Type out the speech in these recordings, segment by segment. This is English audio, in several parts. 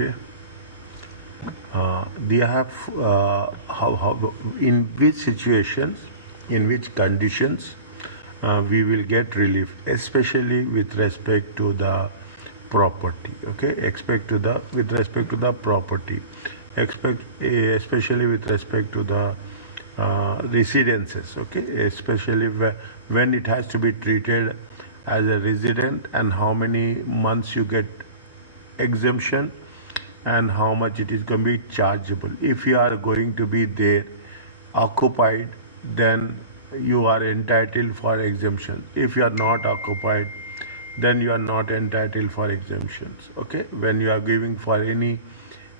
Okay. They have how in which situations, in which conditions we will get relief, especially with respect to the property. Okay, expect to the with respect to the property, especially with respect to the residences. Okay, especially when it has to be treated as a resident, and how many months you get exemption, and how much it is going to be chargeable. If you are going to be there occupied, then you are entitled for exemption. If you are not occupied, then you are not entitled for exemptions. Okay, when you are giving for any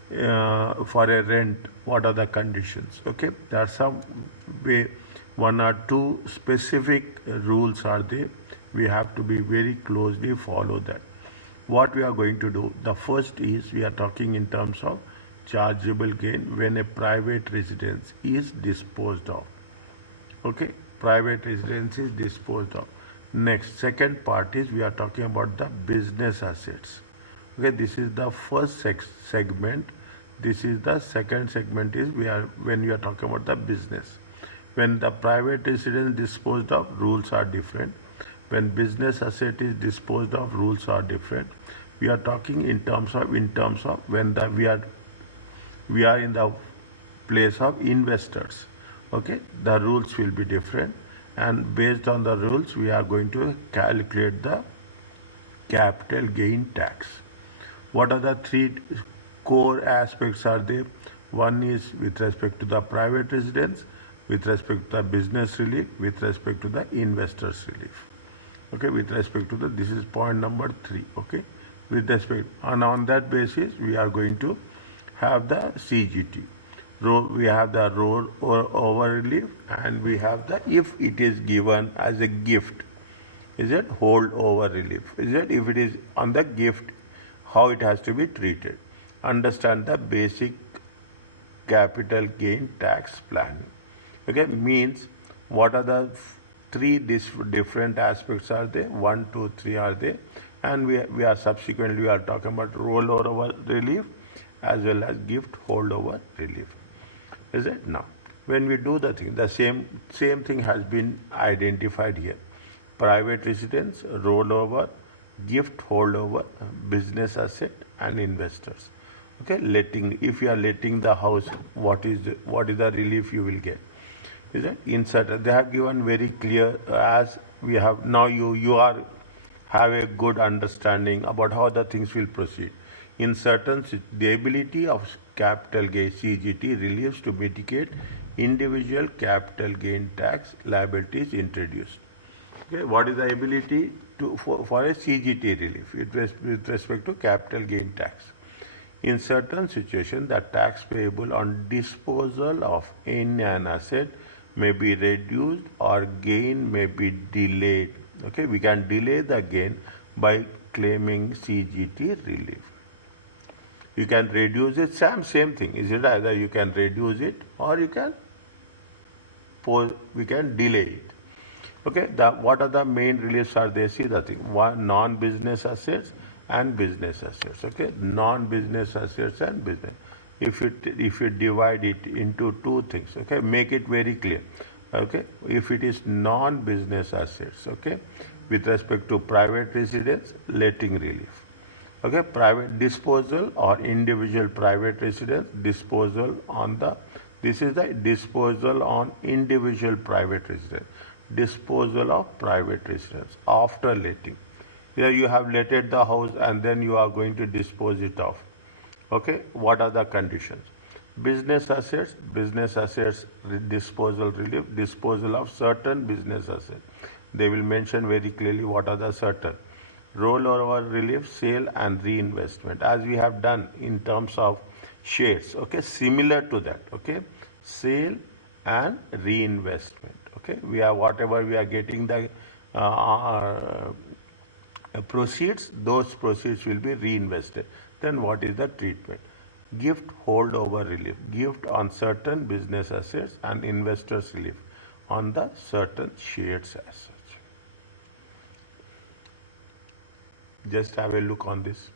for a rent, what are the conditions? Okay, there are some way, one or two specific rules are there. We have to be very closely follow that. What we are going to do, the first is we are talking in terms of chargeable gain when a private residence is disposed of. Okay, private residence is disposed of. Next, second part is we are talking about the business assets. Okay, this is the first segment. This is the second segment is we are when we are talking about the business. When the private residence disposed of, rules are different. When business asset is disposed of, rules are different. We are talking in terms of when we are in the place of investors. Okay, the rules will be different, and based on the rules we are going to calculate the capital gain tax. What are the three core aspects are there? One is with respect to the private residence, with respect to the business relief, with respect to the investors relief. Okay, with respect to the, this is point number 3. Okay, with respect, and on that basis we are going to have the CGT. We have the roll over relief, and we have the, if it is given as a gift, is it hold over relief? Is it if it is on the gift, how it has to be treated? Understand the basic capital gain tax planning. Okay, means what are the three different aspects are there? 1, 2, 3 are there, and we are subsequently we are talking about rollover relief as well as gift holdover relief. Is it? Now, when we do the thing, the same thing has been identified here. Private residence, rollover, gift holdover, business asset, and investors. Okay, letting, if you are letting the house, what is the relief you will get? Is it? Insert, they have given very clear, as we have now you are have a good understanding about how the things will proceed. In certain, the ability of capital gain CGT reliefs to mitigate individual capital gain tax liabilities introduced. Okay, what is the ability to for a CGT relief with respect to capital gain tax? In certain situations, the tax payable on disposal of any an asset may be reduced or gain may be delayed. Okay, we can delay the gain by claiming CGT relief. You can reduce it, same thing. Is it either you can reduce it or you can we can delay it. Okay, what are the main reliefs are there? See the thing. One, non-business assets and business assets. Okay, non-business assets and business. If you divide it into two things, okay, make it very clear. Okay, if it is non-business assets, okay, with respect to private residence, letting relief. Okay, private disposal or individual private residence, disposal on the, this is the disposal on individual private residence, disposal of private residence after letting. Here you have letted the house and then you are going to dispose it off. Okay, what are the conditions? Business assets disposal relief, disposal of certain business assets. They will mention very clearly what are the certain. Rollover relief, sale and reinvestment, as we have done in terms of shares. Okay, similar to that. Okay, sale and reinvestment. Okay, we are whatever we are getting the proceeds, those proceeds will be reinvested. Then what is the treatment? Gift holdover relief, gift on certain business assets, and investors relief on the certain shared assets. Just have a look on this.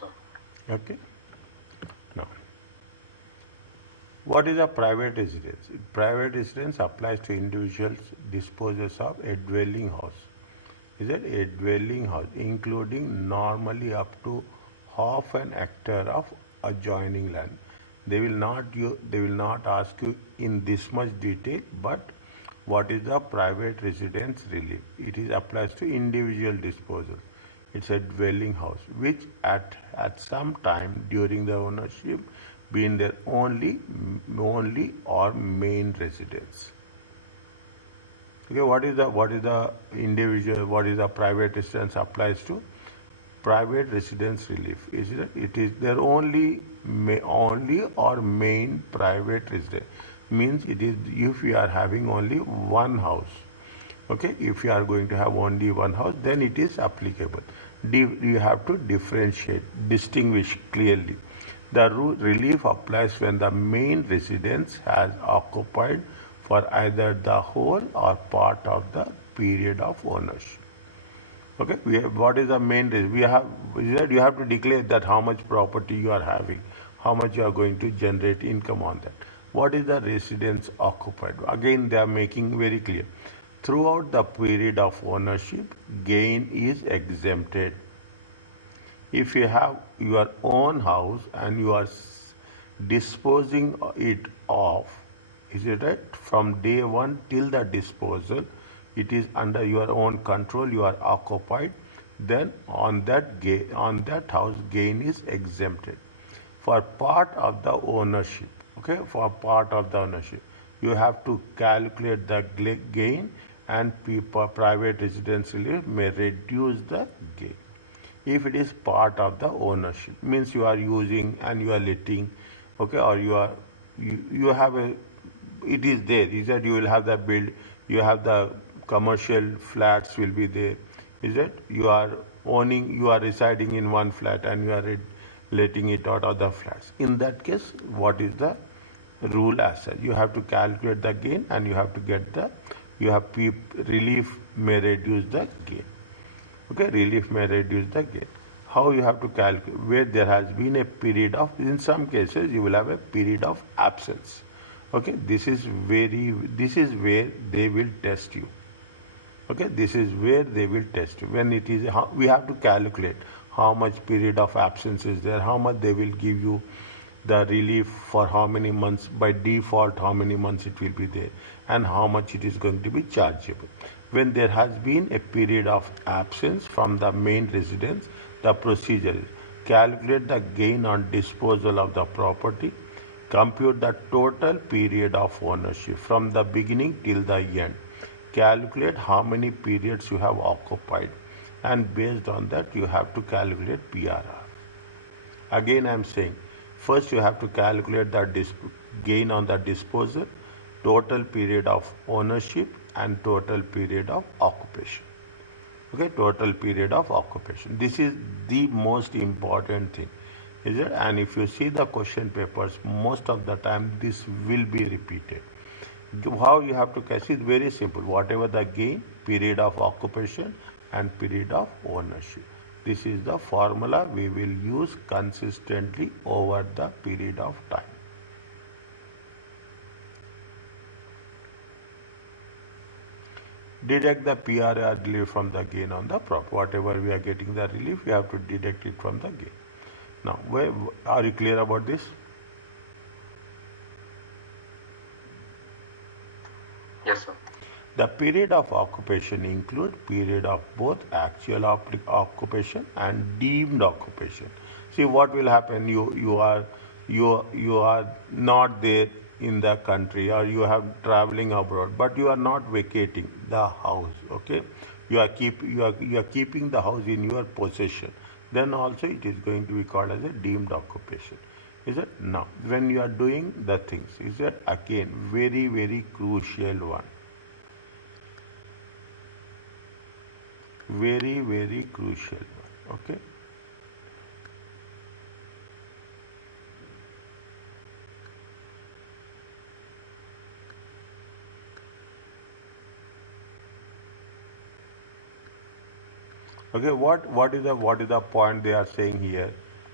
sir. Okay. Now, what is a private residence? Private residence applies to individuals disposers of a dwelling house. Is it a dwelling house, including normally up to half an hectare of adjoining land. They will not ask you in this much detail, but what is the private residence relief? It is applies to individual disposal. It's a dwelling house which at some time during the ownership been their only or main residence. Okay, what is the individual? What is the private residence applies to? Private residence relief. It is their only or main private residence. Means it is if you are having only one house. Okay, if you are going to have only one house, then it is applicable. You have to differentiate, distinguish clearly. The relief applies when the main residence has occupied for either the whole or part of the period of ownership. Okay, what is the main reason? Is that you have to declare that how much property you are having, how much you are going to generate income on that. What is the residence occupied? Again, they are making very clear. Throughout the period of ownership, gain is exempted. If you have your own house and you are disposing it off, is it right? From day one till the disposal, it is under your own control. You are occupied. Then on that house, gain is exempted. For part of the ownership, okay, for part of the ownership, you have to calculate the gain, and private residence relief may reduce the gain. If it is part of the ownership, means you are using and you are letting, okay, or you have a, it is there. Is that you will have the build, you have the commercial flats will be there. Is that you are owning, you are residing in one flat and you are letting it out of the flats. In that case, what is the rule as such? You have to calculate the gain and you have to get the, you have relief may reduce the gain. Okay, relief may reduce the gain. How you have to calculate? Where there has been a period of, in some cases, you will have a period of absence. Okay, this is where they will test you. Okay, this is where they will test you. When it is, we have to calculate how much period of absence is there, how much they will give you the relief for how many months, by default how many months it will be there, and how much it is going to be chargeable. When there has been a period of absence from the main residence, the procedure is calculate the gain on disposal of the property, compute the total period of ownership from the beginning till the end, calculate how many periods you have occupied, and based on that you have to calculate PRR. Again, I am saying, first you have to calculate the gain on the disposal, total period of ownership, and total period of occupation. Okay, total period of occupation. This is the most important thing, is it? And if you see the question papers, most of the time this will be repeated. How you have to catch it? Very simple. Whatever the gain, period of occupation, and period of ownership. This is the formula we will use consistently over the period of time. Deduct the PRR relief from the gain on the prop. Whatever we are getting the relief, we have to deduct it from the gain. Now, are you clear about this? Yes, sir. The period of occupation include period of both actual occupation and deemed occupation. See what will happen. You are not there in the country, or you are traveling abroad, but you are not vacating the house. Okay, you are keeping the house in your possession. Then also it is going to be called as a deemed occupation. Is it? Now, when you are doing the things, is it again very crucial one. Very crucial one. Okay. Okay, what is the point they are saying here?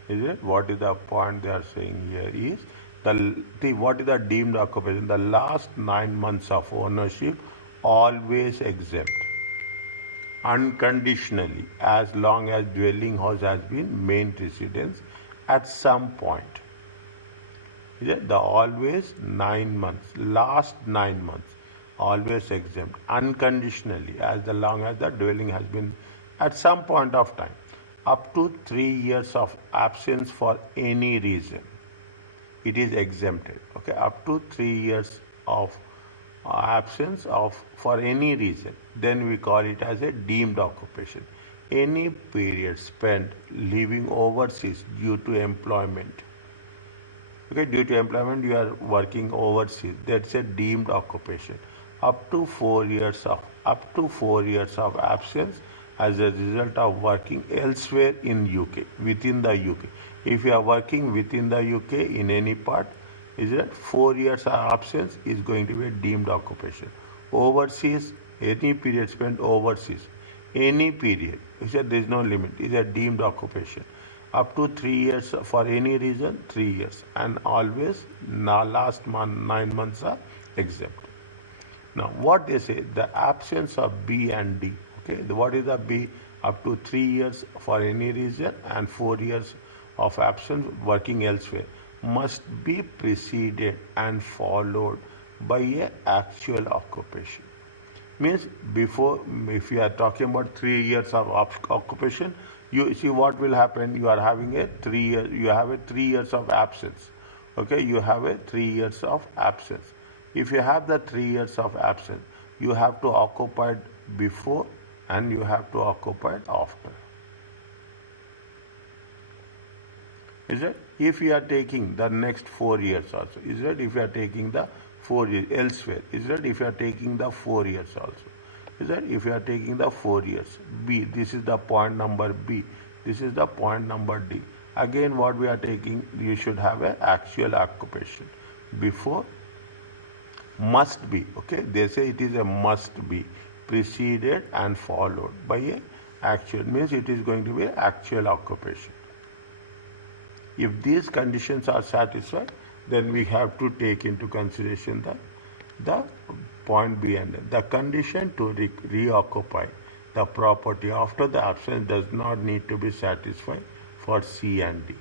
Is it? What is the point they are saying here is what is the deemed occupation? The last 9 months of ownership always exempt unconditionally as long as dwelling house has been main residence at some point. Is it? The always 9 months, last 9 months, always exempt unconditionally as long as the dwelling has been at some point of time, up to 3 years of absence for any reason. It is exempted. Okay, up to 3 years of absence of for any reason, then we call it as a deemed occupation. Any period spent living overseas due to employment. Okay, due to employment you are working overseas, that's a deemed occupation. Up to 4 years of absence as a result of working elsewhere in UK, within the UK. If you are working within the UK in any part, is that 4 years of absence is going to be a deemed occupation. Overseas, any period spent overseas, any period, is that there is no limit, is a deemed occupation. Up to 3 years for any reason, 3 years, and always last 9 months are exempt. Now, what they say, the absence of B and D. Okay, what is the B? Up to 3 years for any reason and 4 years of absence working elsewhere must be preceded and followed by a actual occupation. Means before, if you are talking about 3 years of occupation, you see what will happen. You are having a 3 year. You have a 3 years of absence. Okay, you have a 3 years of absence. If you have the 3 years of absence, you have to occupy it before and you have to occupy it after. Is it? If you are taking the next 4 years also, is it? If you are taking the 4 years elsewhere, is it? If you are taking the 4 years also, is it? If you are taking the 4 years, B, this is the point number B, this is the point number D. Again, what we are taking, you should have an actual occupation before, must be, okay, they say it is a must be, preceded and followed by a actual, means it is going to be an actual occupation. If these conditions are satisfied, then we have to take into consideration the point B and the condition to reoccupy the property after the absence does not need to be satisfied for C and D.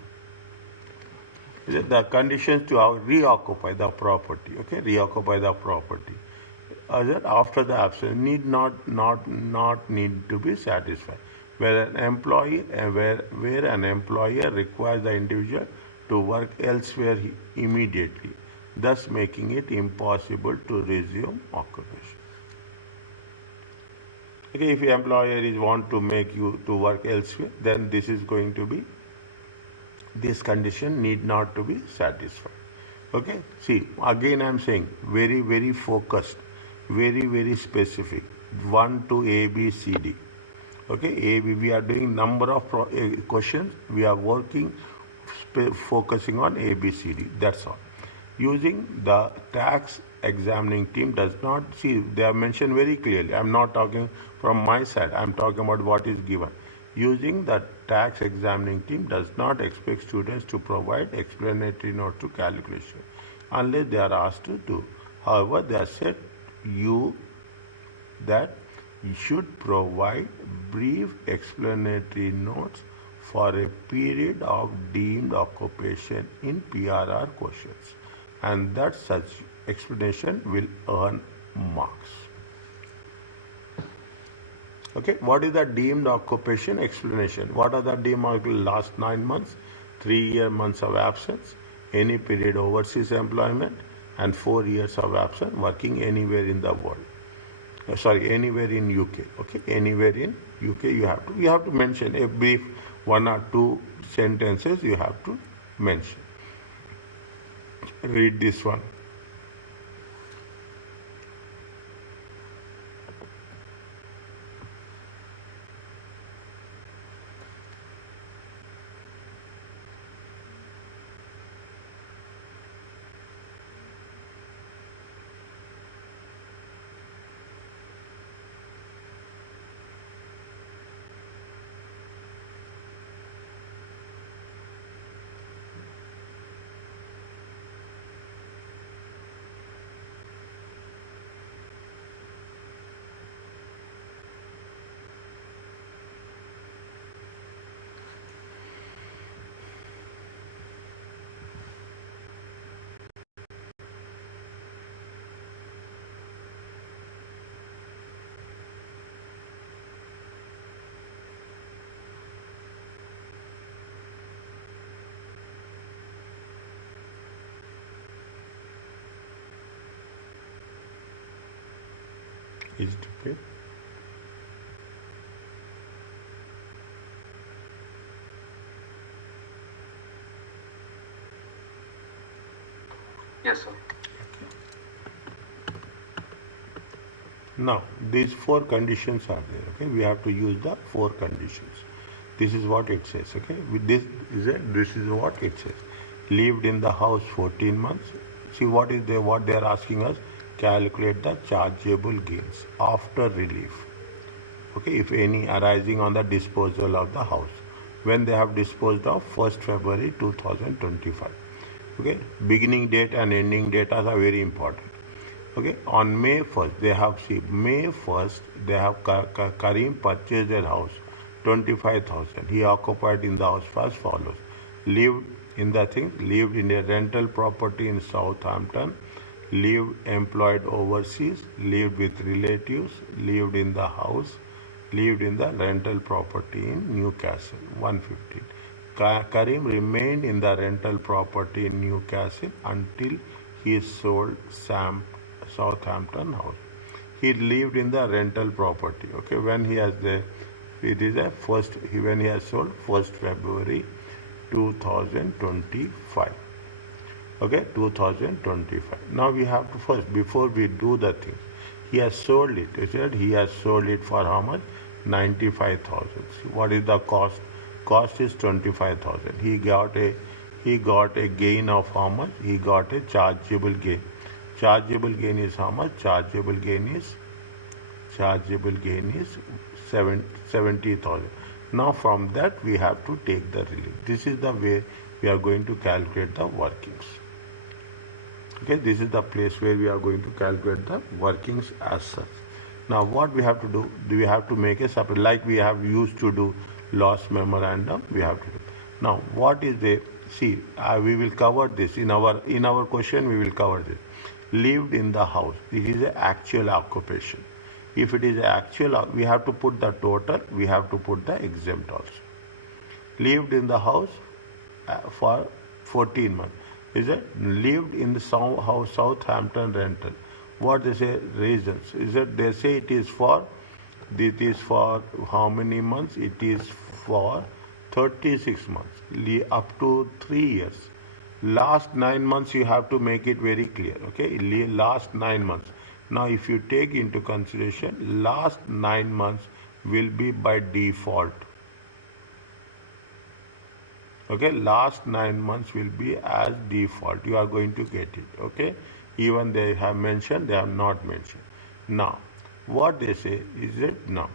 The conditions to reoccupy the property, okay, reoccupy the property after the absence need not need to be satisfied. Where an employer requires the individual to work elsewhere immediately, thus making it impossible to resume occupation. Okay, if the employer want to make you to work elsewhere, then this is going to be, this condition need not to be satisfied. Okay, see, again I am saying very, very focused, very, very specific, 1 to A, B, C, D. Okay, we are doing number of questions, we are working, focusing on A, B, C, D, that's all. Using the tax examining team does not, see, they are mentioned very clearly. I am not talking from my side, I am talking about what is given. Using the tax examining team does not expect students to provide explanatory notes to calculation unless they are asked to do. However, they have said that you should provide brief explanatory notes for a period of deemed occupation in PRR questions, and that such explanation will earn marks. Okay, what is the deemed occupation explanation? What are the deemed last 9 months, 3 months of absence, any period overseas employment, and 4 years of absence working anywhere in the world. Anywhere in UK. Okay, anywhere in UK you have to mention a brief 1 or 2 sentences you have to mention. Read this one. is to pay. Yes, sir. Now, these four conditions are there. Okay, we have to use the four conditions. This is what it says. Okay, with this is what it says. Lived in the house 14 months. See what they are asking us. Calculate the chargeable gains after relief. Okay, if any arising on the disposal of the house when they have disposed of 1st February 2025. Okay, beginning date and ending date are very important. Okay, on May 1st, they have, see, May 1st, they have Karim purchased their house, 25,000. He occupied in the house as follows. Lived in the thing, lived in a rental property in Southampton, lived employed overseas, lived with relatives, lived in the house, lived in the rental property in Newcastle, 115. Karim remained in the rental property in Newcastle until he sold Southampton house. He lived in the rental property. Okay, when he has the, it is a first, when he has sold 1st February 2025. Okay, 2025. Now we have to first, before we do the thing, he has sold it. He said he has sold it for how much? 95,000. What is the cost? Cost is 25,000. He got a gain of how much? He got a chargeable gain. Chargeable gain is how much? Chargeable gain is 70,000. Now from that we have to take the relief. This is the way we are going to calculate the workings. Okay, this is the place where we are going to calculate the workings as such. Now what we have to do, we have to make a separate, like we have used to do loss memorandum, we have to do. Now what is the, see, we will cover this in our question, we will cover this. Lived in the house, this is an actual occupation. If it is actual, we have to put the total, we have to put the exempt also. Lived in the house for 14 months. Is it lived in the house Southampton rental? What they say reasons? Is it they say it is for how many months? It is for 36 months, up to 3 years. Last 9 months you have to make it very clear. Okay, last 9 months. Now if you take into consideration, last 9 months will be by default. Okay, last 9 months will be as default. You are going to get it. Okay, even they have mentioned, they have not mentioned. Now what they say is it now,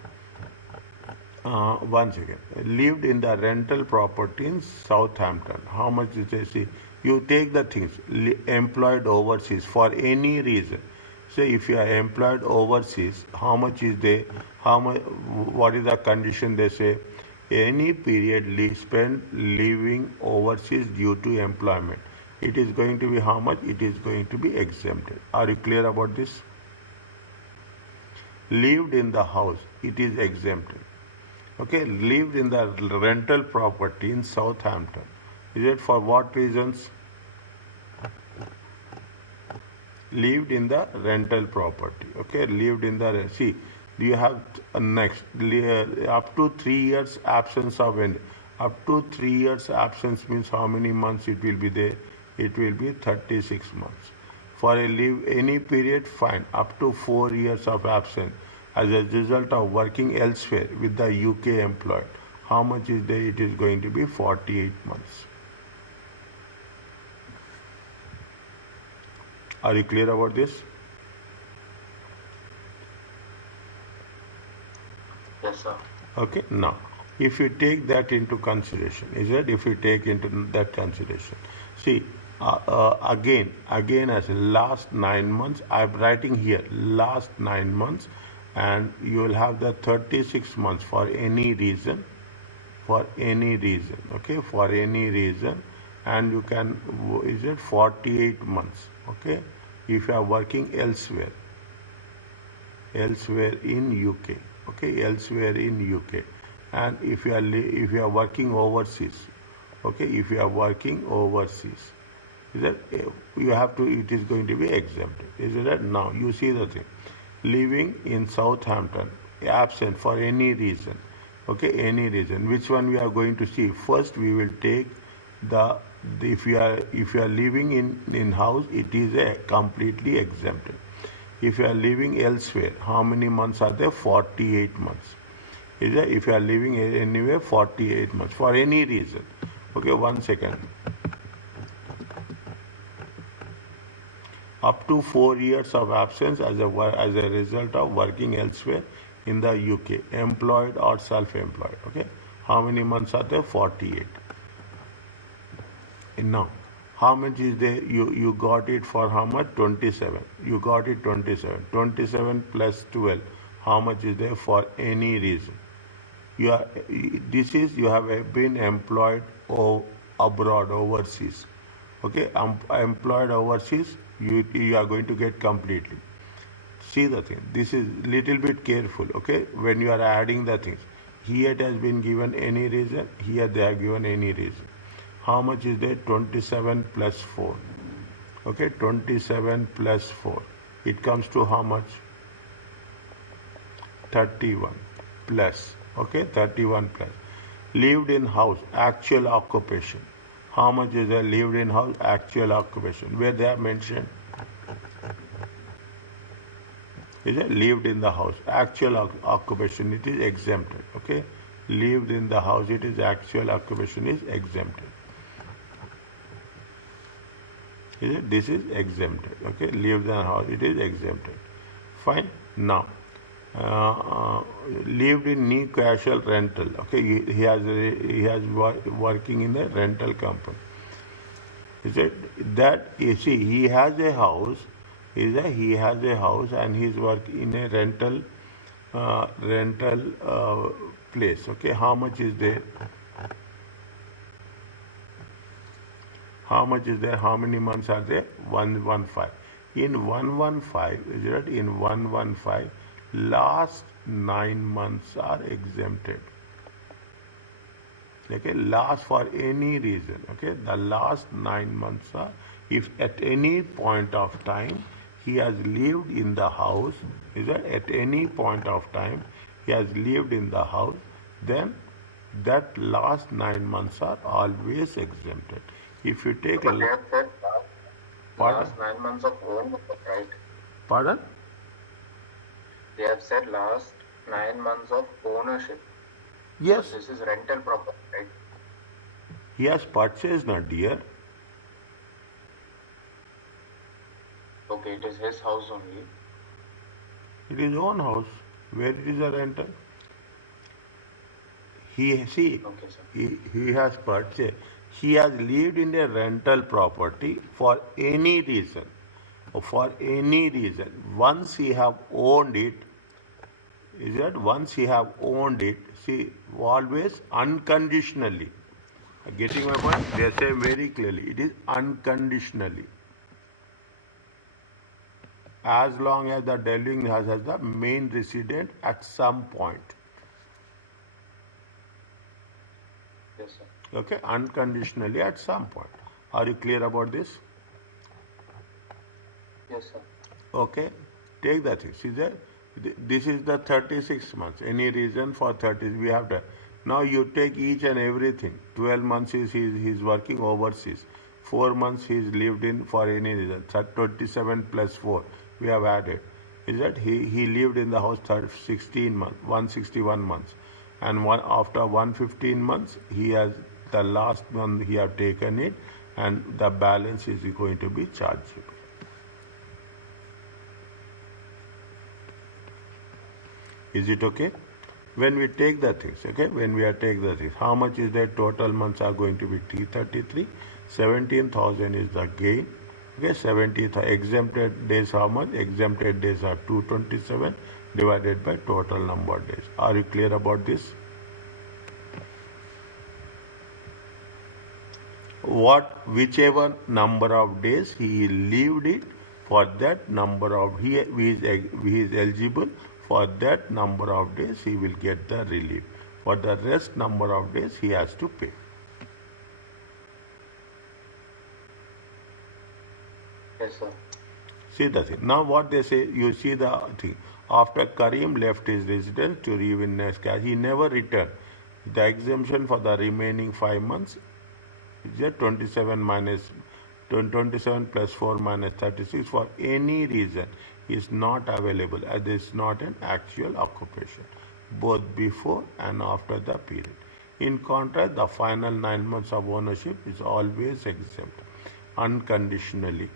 once again, lived in the rental property in Southampton. How much is they see? You take the things, employed overseas for any reason. Say if you are employed overseas, how much is they, how much, what is the condition they say? Any period spent living overseas due to employment. It is going to be how much? It is going to be exempted. Are you clear about this? Lived in the house, it is exempted. Okay, lived in the rental property in Southampton. Is it for what reasons? Lived in the rental property. Okay, lived in the, see, you have next, up to 3 years absence of any. Up to 3 years absence means how many months it will be there? It will be 36 months. For a leave, any period, fine. Up to 4 years of absence as a result of working elsewhere with the UK employed. How much is there? It is going to be 48 months. Are you clear about this? Yes, sir. Okay, now, if you take that into consideration, is it? If you take into that consideration, see, again as last 9 months, I'm writing here last 9 months, and you will have the 36 months for any reason, okay, for any reason, and you can, is it 48 months, okay, if you are working elsewhere in UK, okay, elsewhere in UK, and if you are working overseas, okay, if you are working overseas, is that you have to, it is going to be exempted. Is that now you see the thing? living in Southampton, absent for any reason. Okay, any reason. Which one we are going to see? First, we will take the if you are living in house, it is a completely exempted. If you are living elsewhere, how many months are there? 48 months. Is there? If you are living anywhere, 48 months for any reason. Okay, 1 second. Up to 4 years of absence as a result of working elsewhere in the UK, employed or self-employed. Okay, how many months are there? 48. And now, how much is there? You got it for how much? 27. You got it 27. 27 plus 12. How much is there for any reason? You are this is you have been employed abroad, overseas. Okay, employed overseas, you are going to get completely. See the thing. This is little bit careful. Okay, when you are adding the things, here it has been given any reason. Here they are given any reason. How much is there? 27 plus 4. Okay, 27 plus 4. It comes to how much? 31 plus. Okay, 31 plus. Lived in house, actual occupation. How much is there? Lived in house, actual occupation? Where they are mentioned? Is it lived in the house? Actual occupation, it is exempted. Okay, lived in the house, it is actual occupation is exempted. Is it? This is exempted. Okay, lived in the house, it is exempted. Fine. Now, lived in Newcastle rental. Okay, he has working in a rental company. Is it that you see he has a house? He has a house and he's working in a rental place. Okay, how much is there? How much is there? How many months are there? 115. In 115, is it? In 115, last 9 months are exempted. Okay, last for any reason. Okay, the last 9 months are, if at any point of time he has lived in the house, is that at any point of time he has lived in the house, then that last 9 months are always exempted. If you take But they have said pardon, last 9 months of ownership, right? pardon, They have said last 9 months of ownership. yes, So this is rental property, right? he has purchased, not dear. Okay, it is his house only. It is own house where it is a rental. He see, Okay, sir. he has purchased. He has lived in a rental property for any reason. For any reason. Once he have owned it, is that once he have owned it, see, always unconditionally. Getting my point? They say very clearly, it is unconditionally. As long as the dwelling has the main resident at some point. Yes, sir. Okay, unconditionally at some point. Are you clear about this? Yes, sir. Okay, take that thing. See there, this is the 36 months. Any reason for 30? We have to. Now you take each and everything. 12 months is he's working overseas. 4 months he's lived in for any reason. 27 plus 4 we have added. Is that he lived in the house 16 months, 161 months, and after 115 months he has the last month he have taken it, and the balance is going to be chargeable. Is it okay? When we take the things, okay, when we are take the things, how much is the total months are going to be? 333. 17,000 is the gain. Okay, 70 exempted days, how much? Exempted days are 227 divided by total number of days. Are you clear about this? Whichever number of days he lived it, for that number of he is eligible, for that number of days he will get the relief. For the rest number of days he has to pay. Yes, sir. See the thing. Now what they say, you see the thing. After Karim left his residence to reinvest cash, he never returned. The exemption for the remaining 5 months is a 27 minus 27 plus 4 minus 36 for any reason is not available as it is not an actual occupation, both before and after the period. In contrast, the final 9 months of ownership is always exempt unconditionally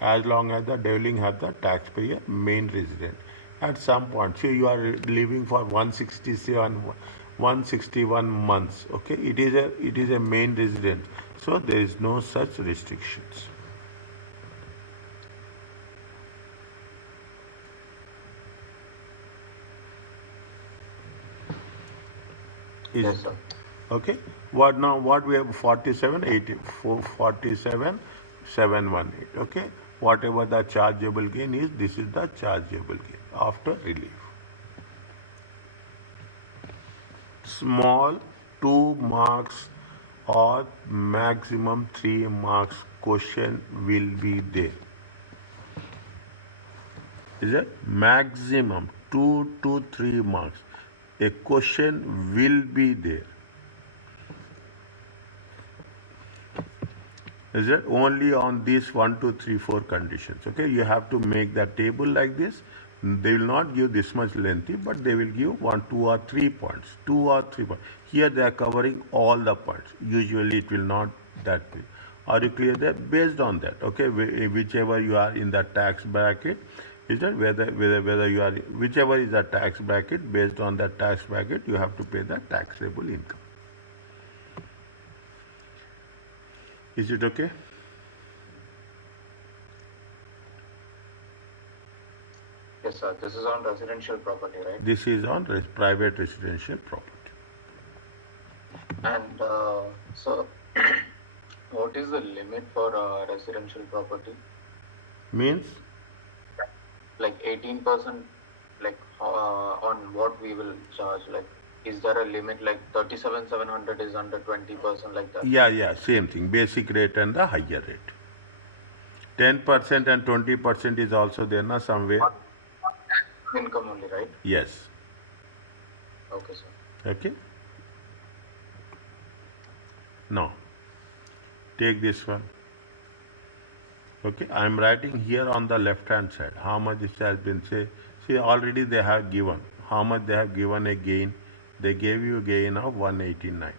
as long as the dwelling has the taxpayer main resident. At some point, so you are living for 161 months. Okay, it is a main residence, so there is no such restrictions. Is Yes, it sir. okay? What now? What we have 47, 84, 47, 718. Okay, whatever the chargeable gain is, this is the chargeable gain after relief. Small 2 marks or maximum 3 marks question will be there. Is it maximum 2 to 3 marks? A question will be there. Is it only on these 1, 2, 3, 4 conditions? Okay, you have to make the table like this. They will not give this much lengthy, but they will give 1, 2 or 3 points. 2 or 3 points. Here they are covering all the points. Usually it will not that way. Are you clear that? Based on that, okay, whichever you are in the tax bracket, is that whether you are whichever is the tax bracket, based on that tax bracket, you have to pay the taxable income. Is it okay? Yes, sir. This is on residential property, right? This is on private residential property. And so, what is the limit for residential property? Means Like 18%, like on what we will charge? Like, is there a limit? Like 37,700 is under 20%, like that? yeah, same thing. Basic rate and the higher rate. 10% and 20% is also there na somewhere. Income only, right? Yes. Okay, sir. Okay. Now take this one. Okay, I am writing here on the left hand side how much it has been say. See, already they have given how much they have given a gain. They gave you a gain of 189.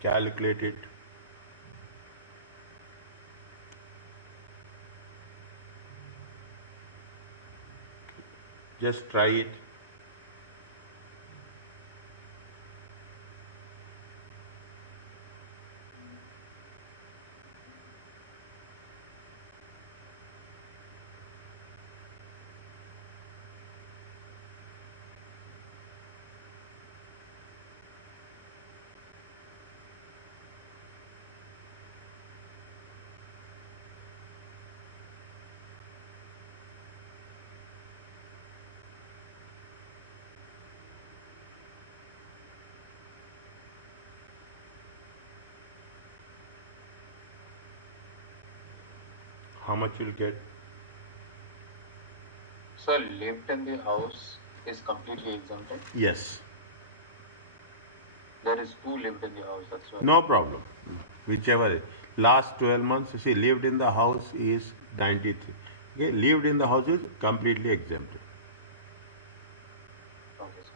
Calculate it. Just try it. How much you'll get? So, lived in the house is completely exempted. Yes. There is who lived in the house. That's why. No problem. Whichever. Last 12 months, see, lived in the house is 93. Okay, lived in the house is completely exempted. Okay, sir.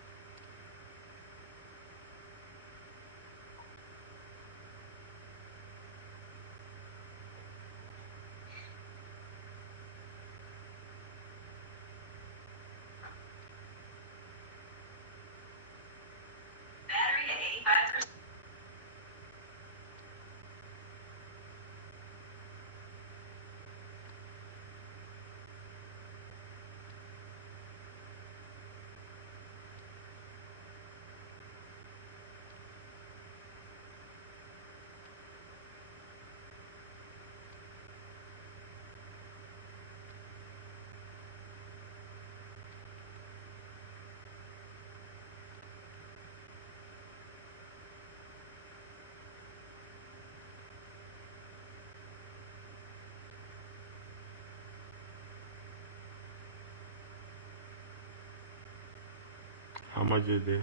How much is there?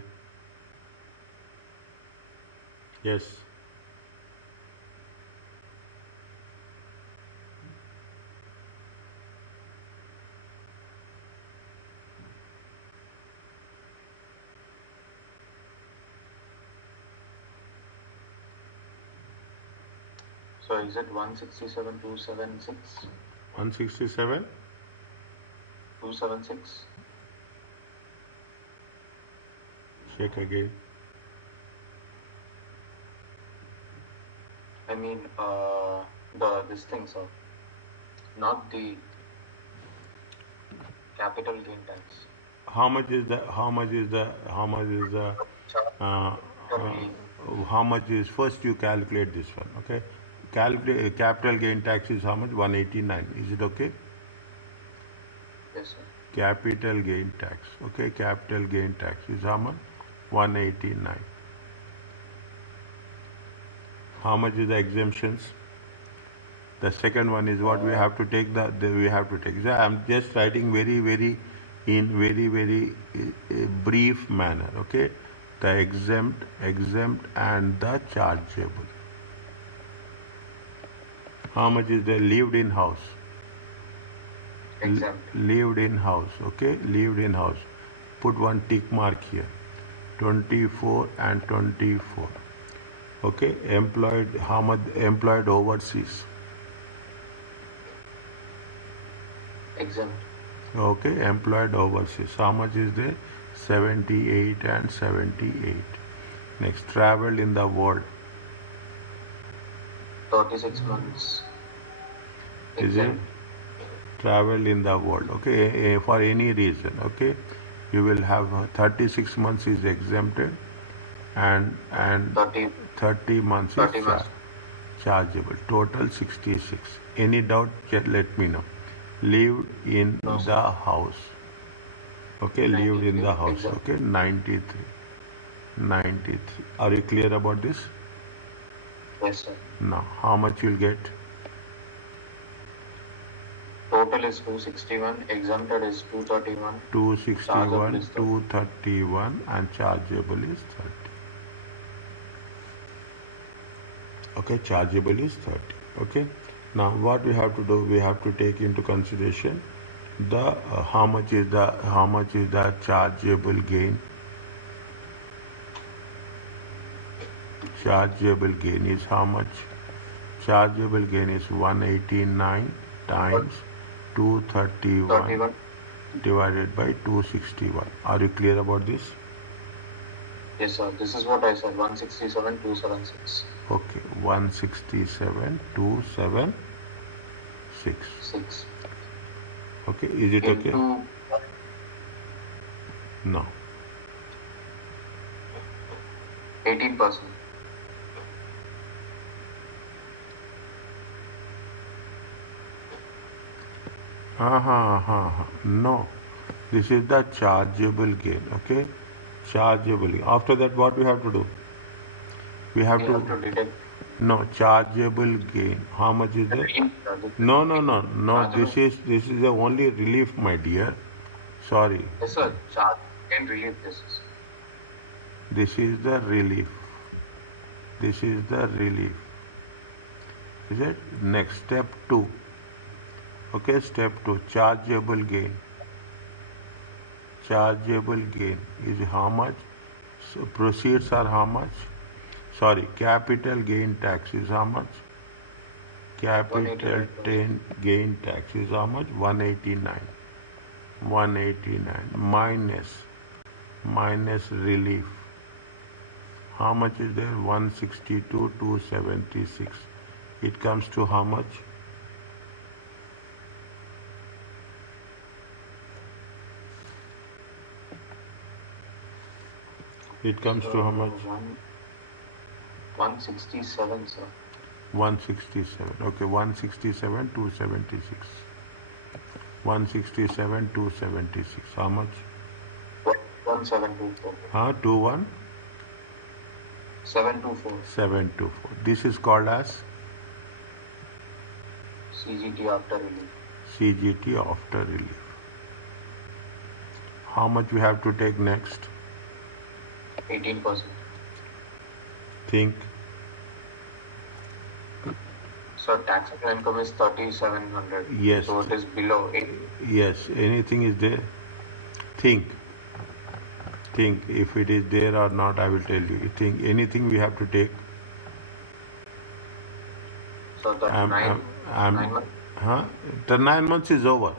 Yes. So is it 167,276? 167? 276? Check again. I mean, this thing, sir. Not the capital gain tax. How much is the, how much is the, how much is the, uh, how much is, first you calculate this one, okay? Calculate, capital gain tax is how much? 189. Is it okay? Yes, sir. Capital gain tax, okay? Capital gain tax is how much? 189. How much is the exemptions? The second one is what we have to take, we have to take. So I'm just writing very brief manner, okay? The exempt, and the chargeable. How much is the lived in house? Exempt. Lived in house, okay? Lived in house. Put one tick mark here. 24 and 24. Okay, employed, how much employed overseas? Exempt. Okay, employed overseas. How much is there? 78 and 78. Next, traveled in the world. 36 months. Is it? Exempt. Traveled in the world. Okay, for any reason. Okay, you will have 36 months is exempted, and 30 months 30 is months. chargeable. Total 66. Any doubt? Let me know. Lived in No, the sir. house. Okay, lived in 93. the house. Exempt. Okay, 93. 93. Are you clear about this? Yes, sir. Now, how much you'll get? Total is 261. Exempted is 231. Chargeable 261, is 30. 231, and chargeable is 30. Okay, chargeable is 30. Okay. Now, what we have to do? We have to take into consideration the how much is the chargeable gain. Chargeable gain is how much? Chargeable gain is 189 times 231 31. divided by 261. Are you clear about this? Yes, sir. This is what I said. 167, 276. Okay, 167, 276. 6. Okay, is it okay? Into No. 18%. No. This is the chargeable gain. Okay, chargeable gain. After that, what we have to do? We have We to, have to detect no, chargeable gain. How much is the there? gain. No. Chargeable. This is the only relief, my dear. Sorry. Yes, sir. Charge and relief this is. This is the relief. This is the relief. Is it? Next, step 2. Okay, step 2. Chargeable gain. Chargeable gain is how much? So proceeds are how much? Sorry, capital gain tax is how much? Capital 189. gain tax is how much? 189. 189 minus relief. How much is there? 162, 276. It comes to how much? It comes to how much? 167, sir. 167. Okay, 167, 276. 167, 276. How much? 1724. 21? 724. 724. This is called as CGT after relief. CGT after relief. How much we have to take next? 18%. Think. So taxable income is 3,700. Yes. So it is below 8. Yes, anything is there. Think. Think if it is there or not, I will tell you. Think anything we have to take. So that I'm, 9 I'm, huh? The 9 months is over.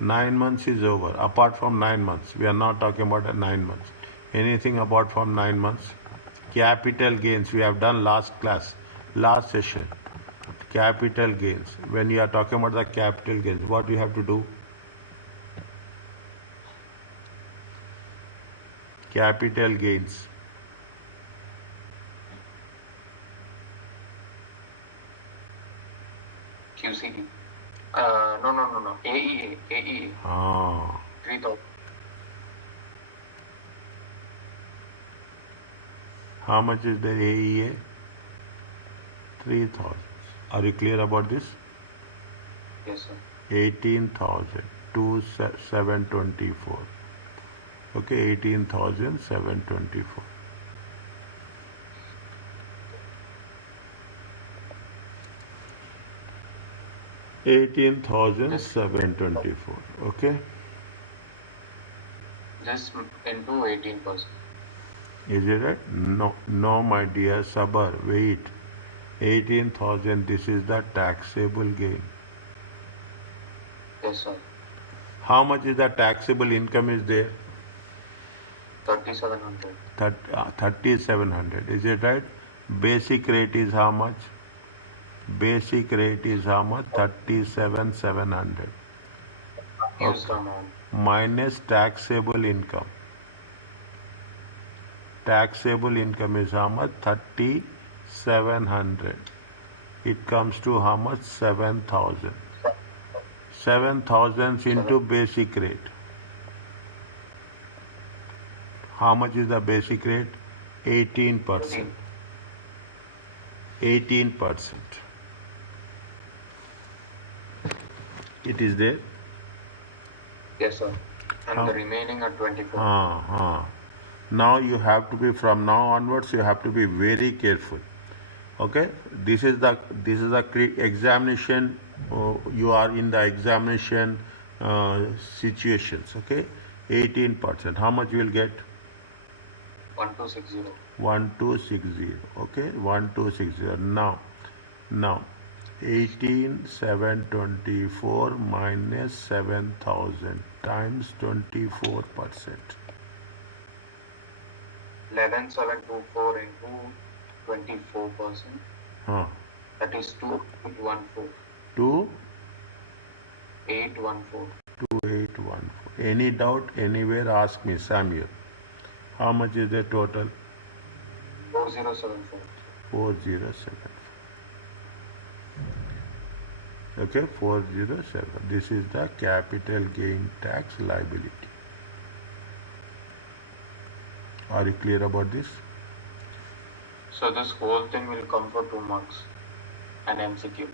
9 months is over. Apart from 9 months, we are not talking about 9 months. Anything apart from 9 months. Capital gains, we have done last class, last session. Capital gains. When you are talking about the capital gains, what you have to do? Capital gains. QCD. No. AEA. Ah. 3,000. How much is the AEA? 3,000. Are you clear about this? Yes, sir. 18,000 to 724. Okay, 18,724. 18,724. Okay. Just into 18%. Is it right? No, no, my dear Sabar, wait. 18,000, this is the taxable gain. Yes, sir. How much is the taxable income is there? 3,700. 3,700. Is it right? Basic rate is how much? Basic rate is how much? 37,700. Used amount. Minus taxable income. Taxable income is how much? 3,700. It comes to how much? 7,000. 7,000 into basic rate. How much is the basic rate? 18%. 18%. It is there? Yes, sir. And the remaining are 24. Now you have to be, from now onwards, you have to be very careful. Okay, this is the examination. You are in the examination situations. Okay, 18%. How much you will get? 1260. 1260. Okay, 1260. Now 18,724 minus 7,000 times 24%. 11,724 into 24%. That is 2,814. 2,814. 814. Any doubt anywhere? Ask me, Samuel. How much is the total? 4074. 407. Okay, 407. This is the capital gain tax liability. Are you clear about this? So this whole thing will come for 2 marks and MCQ.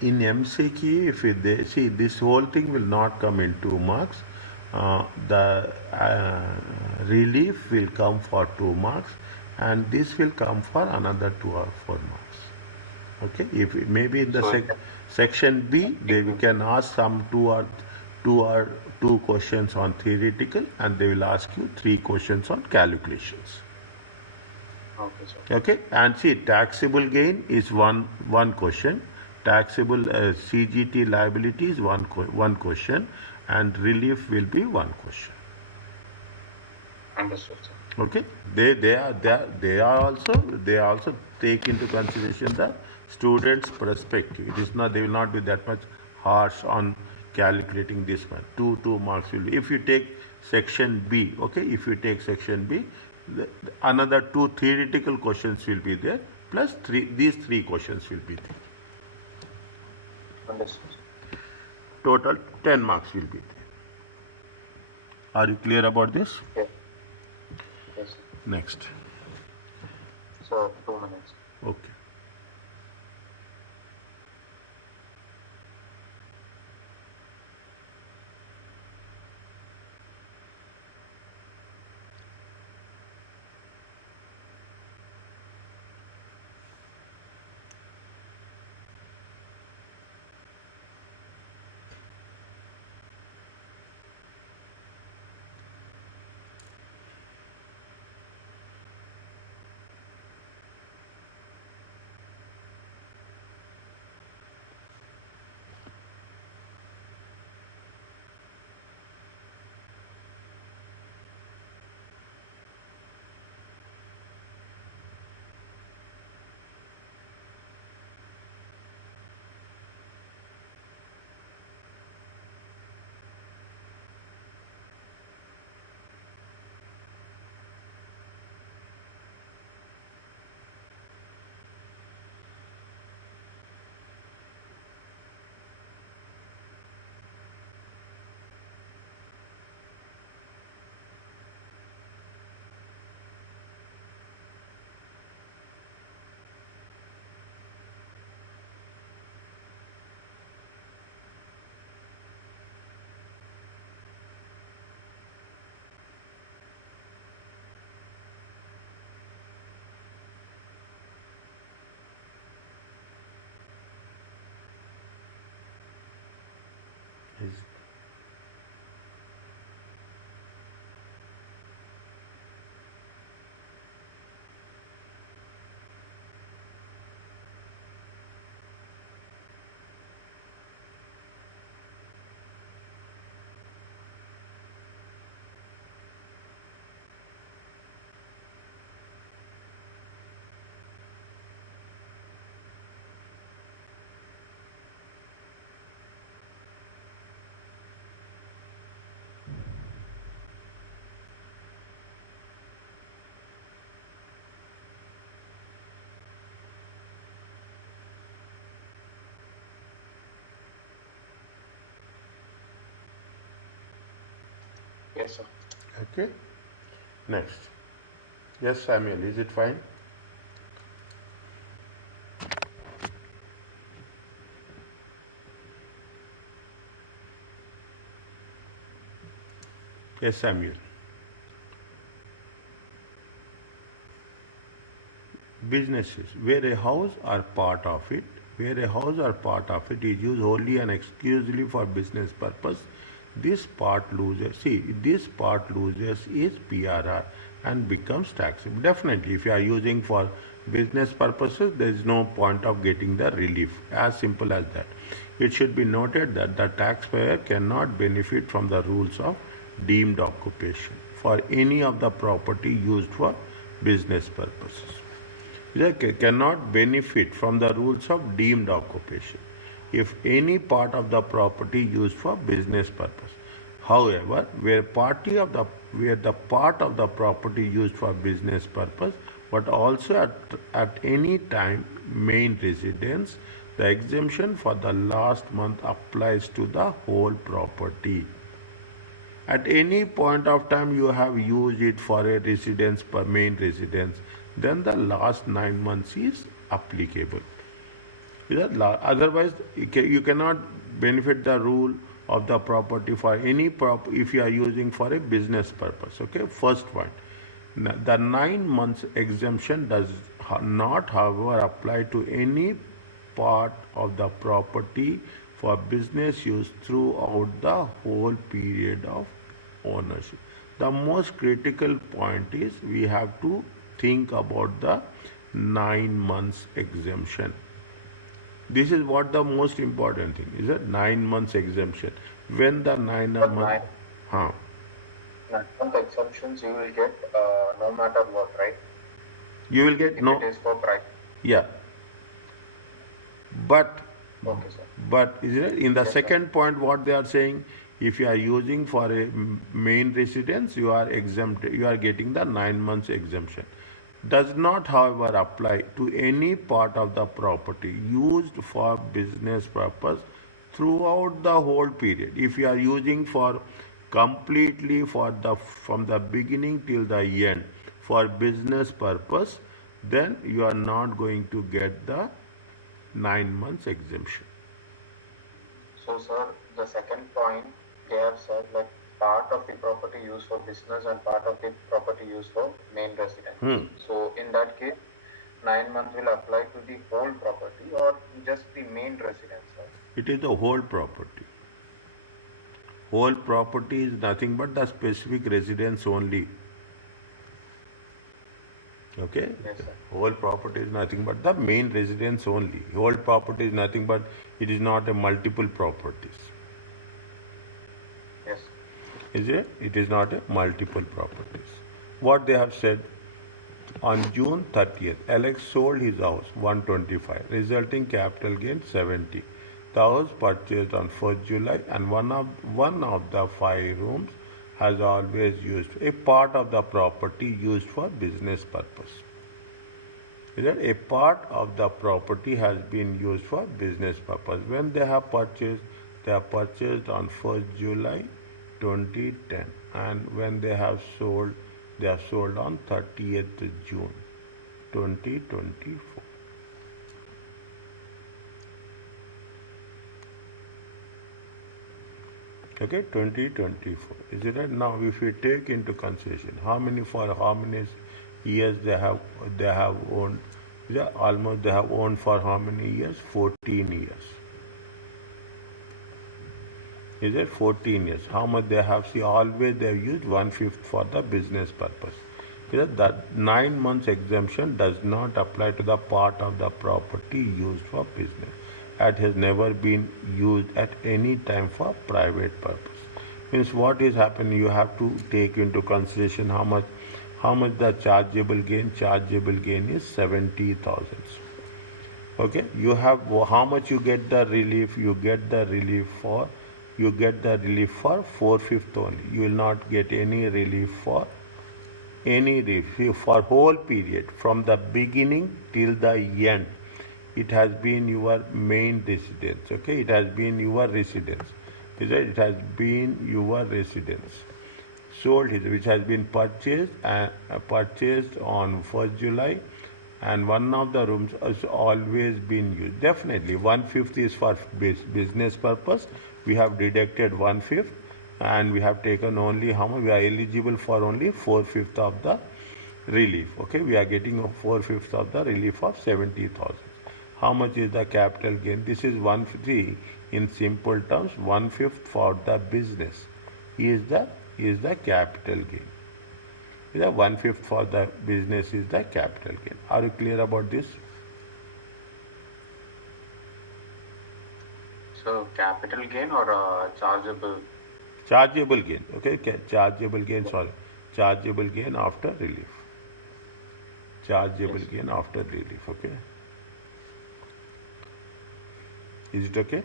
In MCQ, if they see, this whole thing will not come in 2 marks. The relief will come for 2 marks, and this will come for another 2 or 4 marks. Okay, if maybe in the section B, we can ask some two questions on theoretical, and they will ask you 3 questions on calculations. Okay, sir. Okay, and see, taxable gain is one question. Taxable CGT liability is one question, and relief will be 1 question. Understood, sir. Okay, they also take into consideration the student's perspective. It is not, they will not be that much harsh on calculating this one. 2 marks will be. If you take section B, okay, if you take section B, another 2 theoretical questions will be there, plus these 3 questions will be there. Understood. Total 10 marks will be there. Are you clear about this? Yes. Yes, sir. Next. So 2 minutes. Okay. Yes, sir. Okay. Next. Yes, Samuel, is it fine? Yes, Samuel. Businesses where a house or part of it, where a house or part of it is used wholly and exclusively for business purpose, this part loses. See, this part loses its PRR and becomes taxable. Definitely, if you are using for business purposes, there is no point of getting the relief. As simple as that. It should be noted that the taxpayer cannot benefit from the rules of deemed occupation for any of the property used for business purposes. They cannot benefit from the rules of deemed occupation if any part of the property used for business purpose. However, where the part of the property used for business purpose, but also at any time main residence, the exemption for the last month applies to the whole property. At any point of time you have used it for a residence per main residence, then the last 9 months is applicable. Otherwise, you cannot benefit the rule of the property for any if you are using for a business purpose. Okay, first point. The 9 months exemption does not, however, apply to any part of the property for business use throughout the whole period of ownership. The most critical point is we have to think about the 9 months exemption. This is what the most important thing is, a 9 months exemption. When the But month, huh? 9 month exemptions you will get no matter what, right? You will get If no, it is for private. yeah. But Okay, sir. But is it in the Yes, sir. second point what they are saying, if you are using for a main residence, you are exempt, you are getting the 9 months exemption. Does not, however, apply to any part of the property used for business purpose throughout the whole period. If you are using for completely for the from the beginning till the end for business purpose, then you are not going to get the 9 months exemption. So, sir, the second point, they have said like part of the property used for business and part of the property used for main residence. So, in that case, 9 months will apply to the whole property or just the main residence, sir? It is the whole property. Whole property is nothing but the specific residence only. Okay? Yes, sir. Whole property is nothing but the main residence only. Whole property is nothing but it is not a multiple properties. Yes. Is it? It is not a multiple properties. What they have said, on June 30th, Alex sold his house 125, resulting capital gain 70. The house purchased on 1st July and one of the 5 rooms has always used a part of the property used for business purpose. Is that a part of the property has been used for business purpose. When they have purchased on 1st July 2010, and when they have sold on 30th June 2024. Okay, 2024. Is it right? Now, if we take into consideration how many years they have owned, almost they have owned for how many years? 14 years. Is it 14 years? How much they have? See, always they have used 1/5 for the business purpose. That 9 months exemption does not apply to the part of the property used for business. It has never been used at any time for private purpose. Means what is happening? You have to take into consideration how much the chargeable gain. Chargeable gain is 70,000. Okay, you have how much you get the relief? You get the relief for 4/5 only. You will not get any relief for for whole period from the beginning till the end. It has been your main residence. Okay, it has been your residence. It has been your residence. sold his, which has been purchased on 1st July, and one of the rooms has always been used. Definitely, 1/5 is for business purpose. We have deducted 1/5, and we have taken only how much? We are eligible for only 4/5 of the relief. Okay, we are getting a 4/5 of the relief of 70,000. How much is the capital gain? This is 1/3 in simple terms. 1/5 for the business is the capital gain. The 1/5 for the business is the capital gain. Are you clear about this? So capital gain or chargeable? Chargeable gain. Okay, chargeable gain. Sorry, chargeable gain after relief. Chargeable gain after relief. Okay. Is it okay?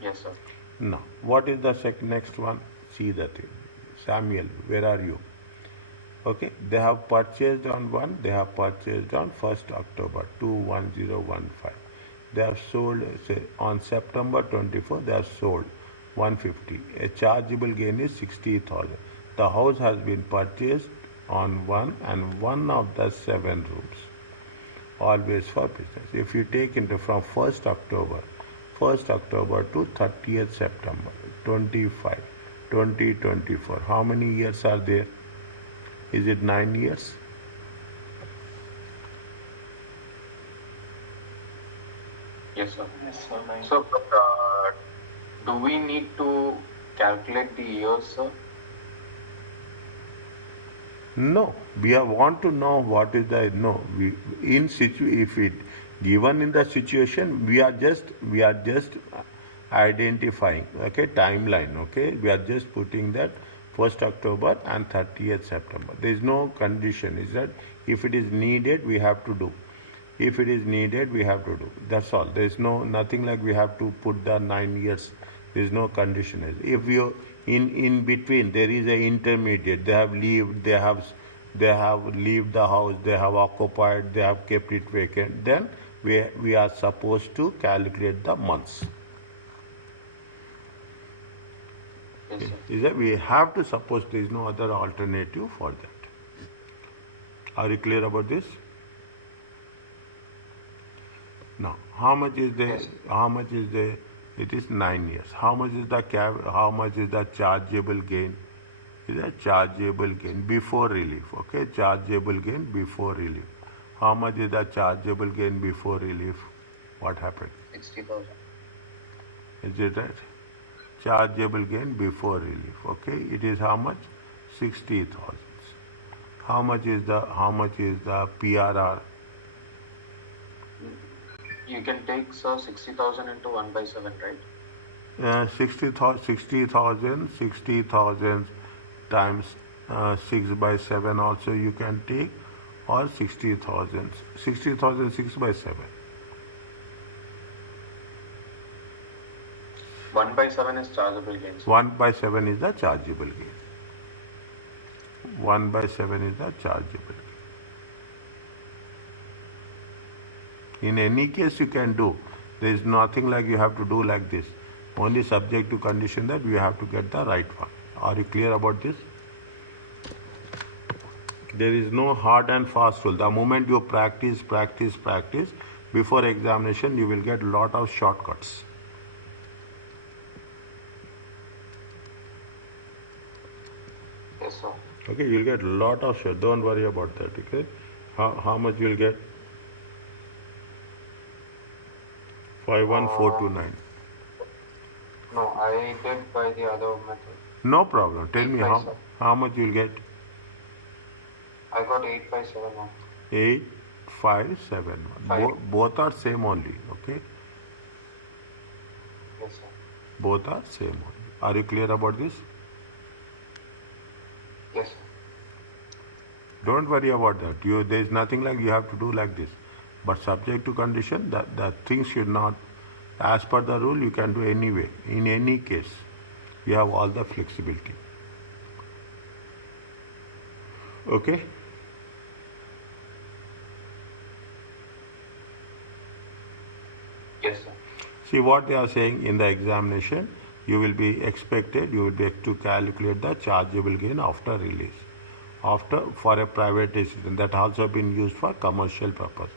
Yes, sir. Now, what is the next one? See the thing. Samuel, where are you? Okay, they have purchased on one, they have purchased on 1st October 21015. They have sold, say, on September 24, they have sold 150. A chargeable gain is 60,000. The house has been purchased on one and one of the 7 rooms. Always for business. If you take into from 1st October to 30th September 25, 2024, how many years are there? Is it 9 years? Yes, sir. Yes, sir. So, but, do we need to calculate the years, sir? No, want to know what is the no. If it given in the situation, we are just identifying. Okay, timeline. Okay, we are just putting that 1st October and 30th September. There is no condition. Is that if it is needed, we have to do. If it is needed, we have to do. That's all. There is nothing like we have to put the 9 years. There is no condition. If you in between there is a intermediate, they have lived, they have lived the house, they have occupied, they have kept it vacant, then we are supposed to calculate the months. Yes, sir. Is that we have to suppose there is no other alternative for that. Are you clear about this? Now, how much is the? Yes. How much is the? It is 9 years. How much is the How much is the chargeable gain? Is a chargeable gain before relief. Okay, chargeable gain before relief. How much is the chargeable gain before relief? What happened? 60,000. Is it right? Chargeable gain before relief. Okay, it is how much? 60,000. How much is the PRR? You can take, sir, 60,000 into 1/7, right? 60,000 times 6/7 also you can take, or 60,000 6/7. 1/7 is chargeable gain, sir. 1/7 is the chargeable gain. 1/7 is the chargeable gain. In any case you can do. There is nothing like you have to do like this. Only subject to condition that we have to get the right one. Are you clear about this? There is no hard and fast rule. The moment you practice, before examination you will get a lot of shortcuts. Yes, sir. Okay, you'll get a lot of short. Don't worry about that. Okay, how much you'll get? 51429. No, I did by the other method. No problem. Tell me 8/7. how much you'll get. I got 8/7 now. 8571. Five. Both are same only. Okay, Yes, sir. both are same only. Are you clear about this? Yes, sir. Don't worry about that. There is nothing like you have to do like this. But subject to condition, the things should not, as per the rule, you can do anyway. In any case, you have all the flexibility. Okay? Yes, sir. See what they are saying in the examination. you will be expected, you will be to calculate the chargeable gain after release. After for a private resident that also been used for commercial purpose.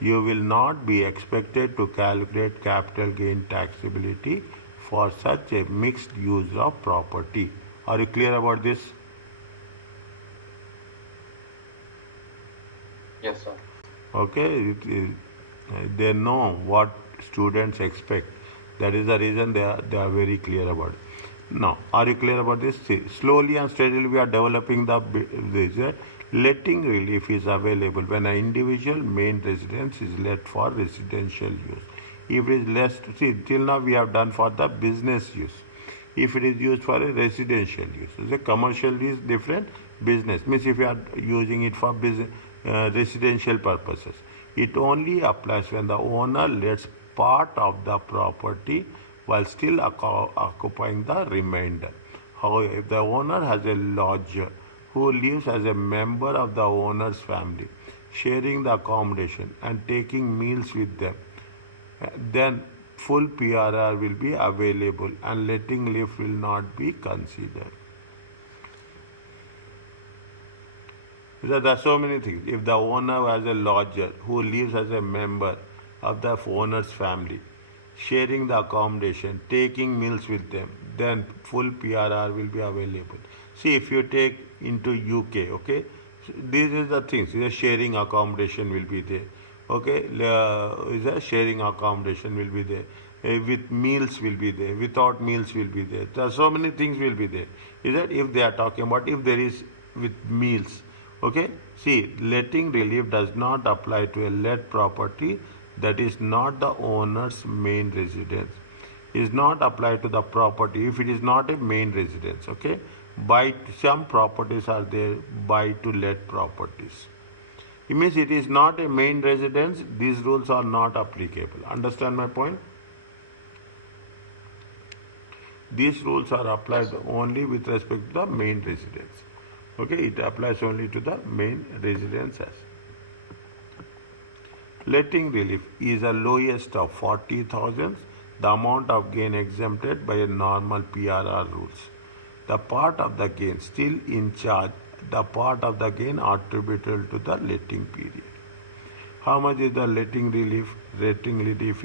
You will not be expected to calculate capital gain taxability for such a mixed use of property. Are you clear about this? Yes, sir. Okay, they know what students expect. That is the reason they are very clear about it. Now, are you clear about this? See, slowly and steadily we are developing this. Letting relief is available when an individual main residence is let for residential use. If it is less, see, till now we have done for the business use. If it is used for a residential use, the commercial is different. Business means if you are using it for business, residential purposes, it only applies when the owner lets part of the property while still occupying the remainder. However, if the owner has a lodger who lives as a member of the owner's family, sharing the accommodation and taking meals with them, then full PRR will be available and letting leave will not be considered. There are so many things. If the owner has a lodger who lives as a member of the owner's family, sharing the accommodation, taking meals with them, then full PRR will be available. See, if you take into UK, okay, so these are the things. The sharing accommodation will be there. Okay, the sharing accommodation will be there. With meals will be there. Without meals will be there. There are so many things will be there. Is that if they are talking about if there is with meals. Okay, see, letting relief does not apply to a let property that is not the owner's main residence. Is not applied to the property if it is not a main residence. Okay, by some properties are there buy to let properties. It means it is not a main residence. These rules are not applicable. Understand my point? These rules are applied only with respect to the main residence. Okay, it applies only to the main residences. Letting relief is the lowest of 40,000, the amount of gain exempted by a normal PRR rules. The part of the gain still in charge, the part of the gain attributable to the letting period. How much is the letting relief? Letting relief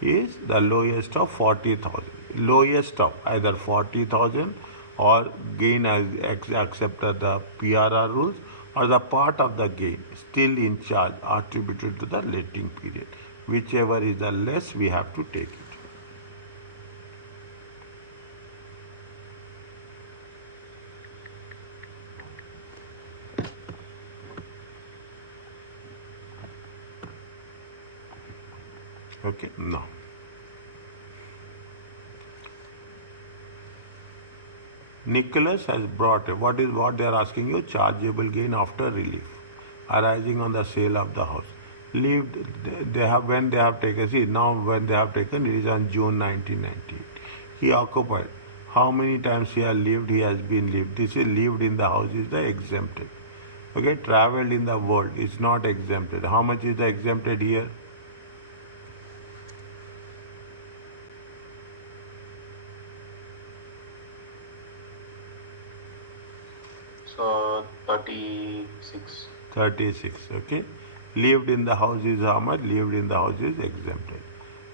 is the lowest of 40,000. Lowest of either 40,000 or gain as accepted the PRR rules or the part of the gain still in charge attributed to the letting period. Whichever is the less, we have to take it. Okay, now. Nicholas has brought what they are asking you? Chargeable gain after relief arising on the sale of the house. Lived they have when they have taken. See now when they have taken it is on June 1998. He occupied. How many times he has lived? He has been lived. This is lived in the house is the exempted. Okay, traveled in the world is not exempted. How much is the exempted here? So 36. 36. Okay. Lived in the house is how much? Lived in the house is exempted.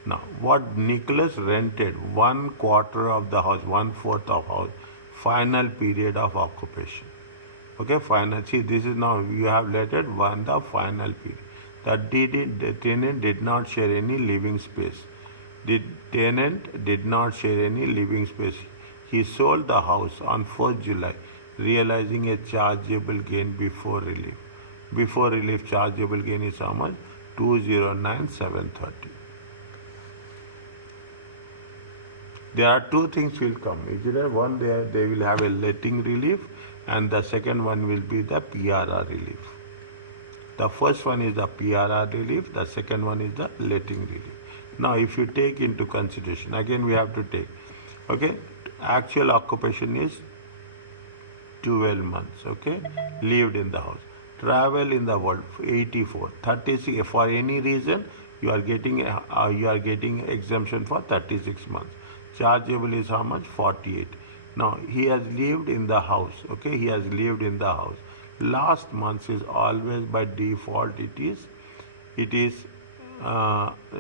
Now, what Nicholas rented 1/4 of the house, 1/4 of house, final period of occupation. Okay, final. See, this is now you have let it one the final period. The tenant did not share any living space. The tenant did not share any living space. He sold the house on 1st July, realizing a chargeable gain before relief. Before relief, chargeable gain is how much? 209,730. There are two things will come. Either one they will have a letting relief, and the second one will be the PRR relief. The first one is the PRR relief, the second one is the letting relief. Now, if you take into consideration, again we have to take, okay, actual occupation is 12 months, okay, lived in the house. Travel in the world, 84. 36, for any reason, you are getting exemption for 36 months. Chargeable is how much? 48. Now he has lived in the house. Okay, he has lived in the house. Last month is always by default it is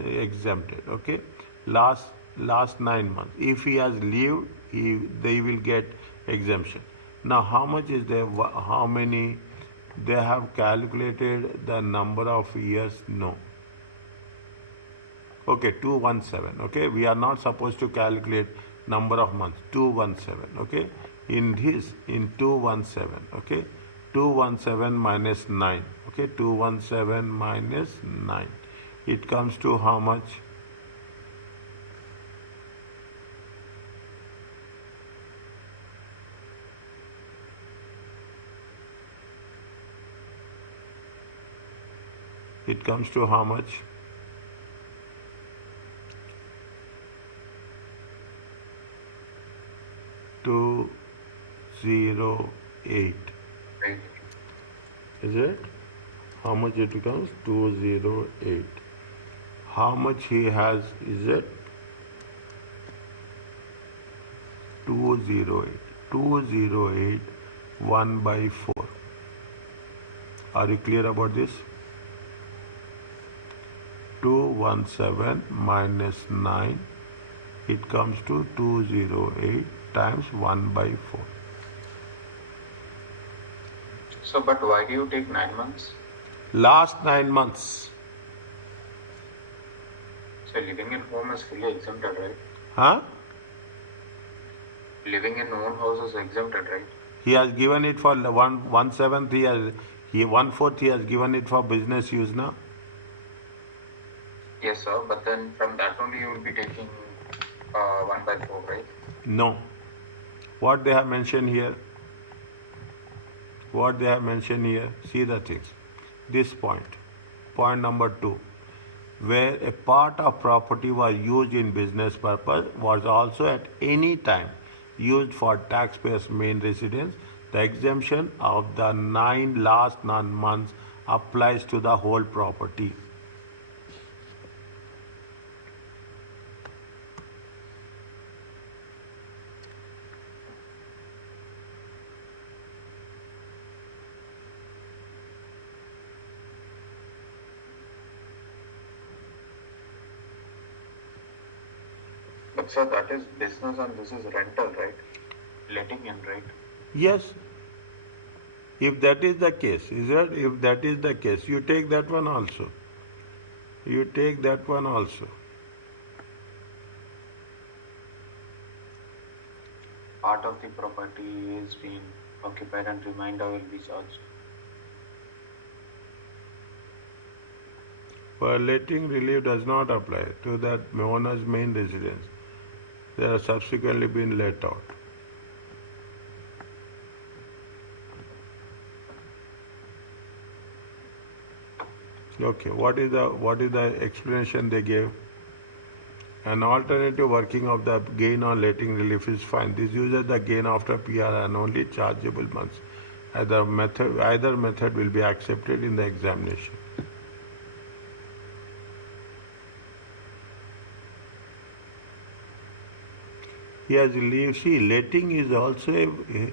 exempted. Okay, last 9 months. If he has lived, they will get exemption. Now how much is there? How many? They have calculated the number of years. No. Okay, 217. Okay, we are not supposed to calculate number of months. 217. Okay, in 217. Okay, 217 minus 9. Okay, 217 minus 9. It comes to how much? It comes to how much? 208. Right. Is it? How much it becomes? 208. How much he has? Is it? 208. 208 1 by 4. Are you clear about this? 217 minus 9, it comes to 208 times 1 by 4. So, but why do you take 9 months? Last 9 months. So, living in home is fully exempted, right? Huh? Living in own house is exempted, right? He has given it for 1/7. He 1/4 he has given it for business use now. Yes, sir. But then from that only you will be taking 1 by 4, right? No. What they have mentioned here? What they have mentioned here? See the things. This point. Point number 2. Where a part of property was used in business purpose was also at any time used for taxpayers' main residence, the exemption of the last 9 months applies to the whole property. But sir, that is business and this is rental, right? Letting in, right? Yes. If that is the case, is it? If that is the case, you take that one also. You take that one also. Part of the property is being occupied and remainder will be charged. For letting relief does not apply to that owner's main residence. They are subsequently been let out. Okay, what is the explanation they gave? An alternative working of the gain on letting relief is fine. This uses the gain after PR and only chargeable months. Either method will be accepted in the examination. He has leave. See, letting is also a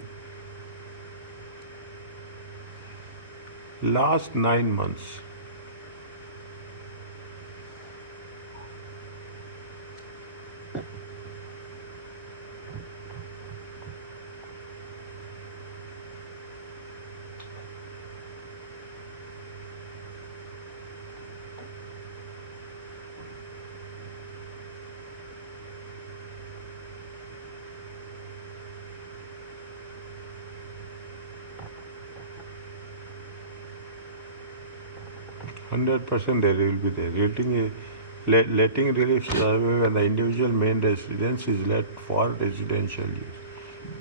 last 9 months. %, there will be there. Letting relief when the individual main residence is let for residential use.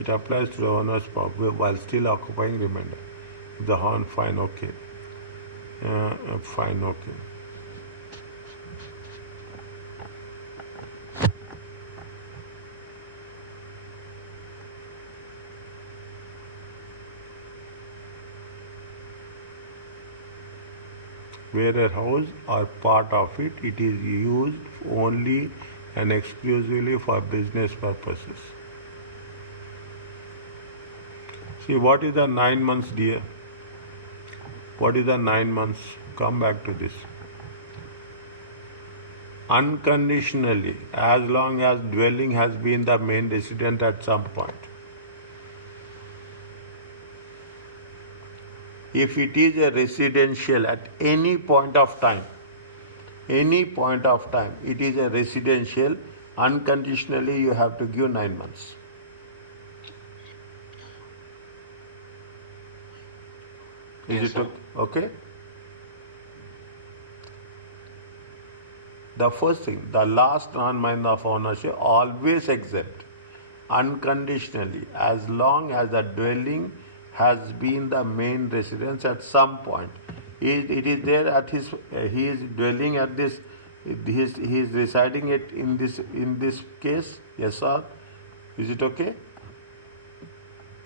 It applies to the owner's property while still occupying remainder. The horn, fine, okay. Fine, okay. warehouse or part of it, it is used only and exclusively for business purposes. See, what is the 9 months, dear? What is the 9 months? Come back to this. Unconditionally, as long as dwelling has been the main resident at some point. If it is a residential at any point of time, it is a residential, unconditionally you have to give 9 months. Is Yes, it sir. okay? The first thing, the last 9 months of ownership always exempt unconditionally as long as the dwelling has been the main residence at some point. It is there at his he is dwelling at this he is residing it in this case, yes or is it okay?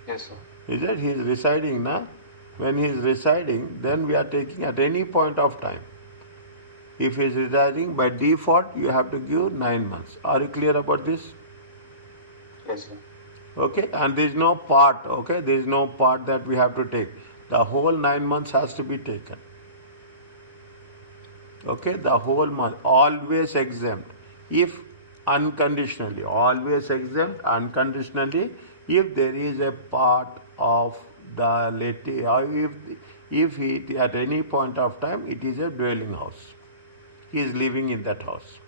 Yes, sir. Is it he is residing now? When he is residing, then we are taking at any point of time. If he is residing, by default you have to give 9 months. Are you clear about this? Yes, sir. Okay, and there is no part, okay, there is no part that we have to take. The whole 9 months has to be taken. Okay, the whole month, always exempt. If unconditionally, always exempt unconditionally, if there is a part of the leti, or if it at any point of time it is a dwelling house. He is living in that house.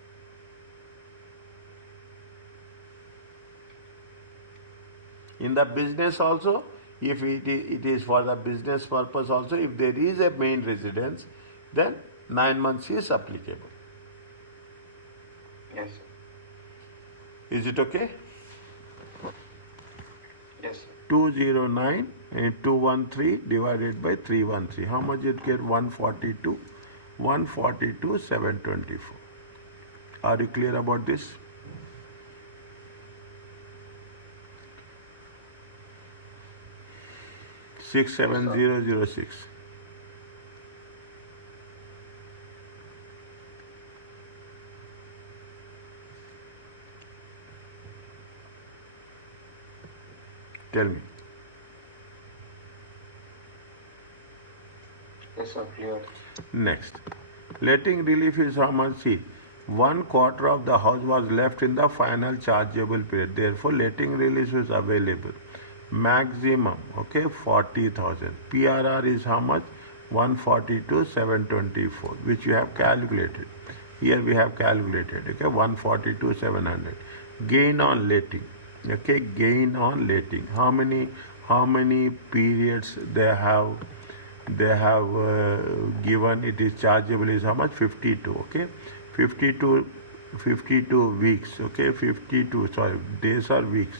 In the business also, if it is for the business purpose also, if there is a main residence, then 9 months is applicable. Yes, sir. Is it okay? Yes, sir. 209 and 213 divided by 313. How much it get? 142. 142, 724. Are you clear about this? Six seven zero zero six. Tell me. Yes, sir. Clear. Next. Letting relief is how much? See, 1/4 of the house was left in the final chargeable period. Therefore, letting relief is available. Maximum, okay, 40,000. PRR is how much? 142, 724, which you have calculated. Here we have calculated, okay, 142, 700. Gain on letting, okay, gain on letting. How many periods they have given? It is chargeable is how much? 52, okay, 52 weeks, okay, 52 sorry days or weeks,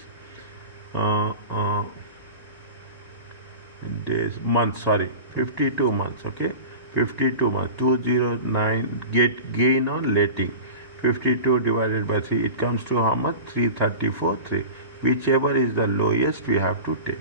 days months, sorry, 52 months, okay, 52 months. 209 get gain on letting, 52 divided by 3, it comes to how much? 334, 3. Whichever is the lowest we have to take.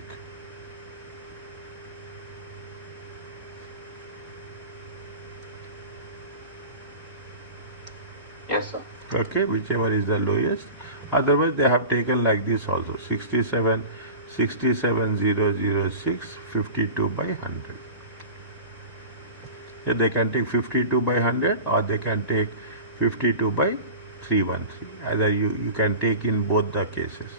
Yes, sir. Okay, whichever is the lowest. Otherwise, they have taken like this also: 67006, 52 by 100. Yeah, they can take 52 by 100 or they can take 52 by 313. Either you can take in both the cases.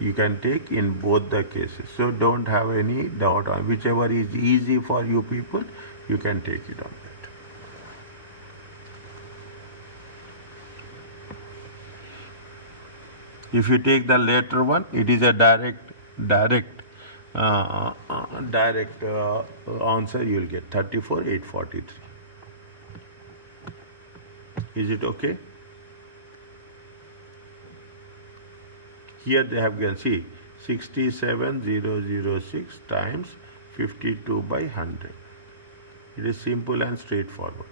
You can take in both the cases. So don't have any doubt on whichever is easy for you people, you can take it on that. If you take the later one, it is a direct answer. You will get 34,843. Is it okay? Here they have given, see, 67006 times 52 by 100. It is simple and straightforward.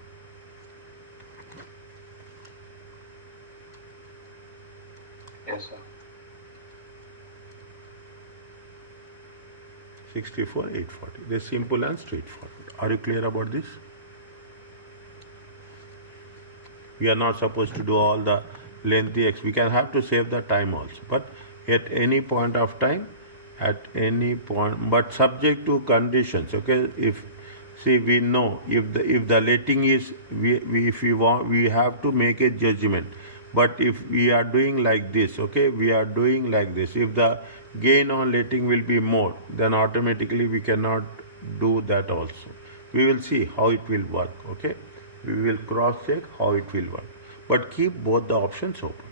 Yes, sir. 64,840. It is simple and straightforward. Are you clear about this? We are not supposed to do all the lengthy we can have to save the time also. But at any point of time, at any point, but subject to conditions. Okay, if see we know if the letting is if we want we have to make a judgment. But if we are doing like this, okay, we are doing like this. If the gain on letting will be more, then automatically we cannot do that also. We will see how it will work. Okay, we will cross check how it will work. But keep both the options open.